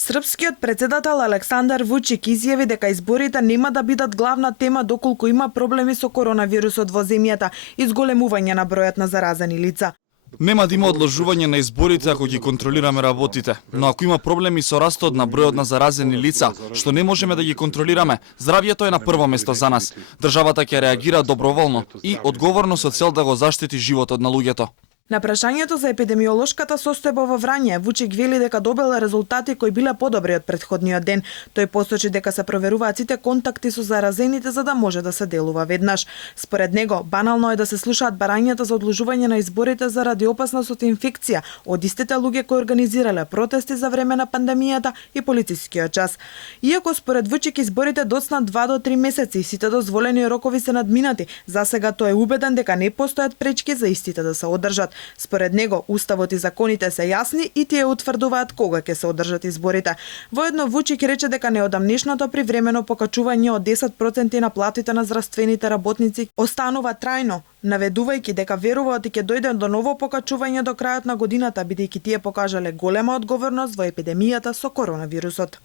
Српскиот председател Александар Вучик изјави дека изборите нема да бидат главна тема доколку има проблеми со коронавирусот во земјата и зголемување на бројот на заразени лица. Нема да има одложување на изборите ако ги контролираме работите, но ако има проблеми со растот на бројот на заразени лица, што не можеме да ги контролираме, здравјето е на прво место за нас. Државата ќе реагира доброволно и одговорно со цел да го заштити животот на луѓето. На прашањето за епидемиолошката состојба во Врање, Вучик вели дека добил резултати кои биле подобри од претходниот ден. Тој посочи дека се проверуваат сите контакти со заразените за да може да се делува веднаш. Според него, банално е да се слушаат барањата за одложување на изборите заради опасност од инфекција од истите луѓе кои организирале протести за време на пандемијата и полицискиот час. Иако според Вучик изборите доцна 2 до 3 месеци и сите дозволени рокови се надминати, засега тој е убеден дека не постојат пречки за истите да се одржат. Според него, уставот и законите се јасни и тие утврдуваат кога ќе се одржат изборите. Воедно Вучик рече дека неодамнешното привремено покачување од 10% на платите на здравствените работници останува трајно, наведувајќи дека веруваат и ќе дојде до ново покачување до крајот на годината, бидејќи тие покажале голема одговорност во епидемијата со коронавирусот.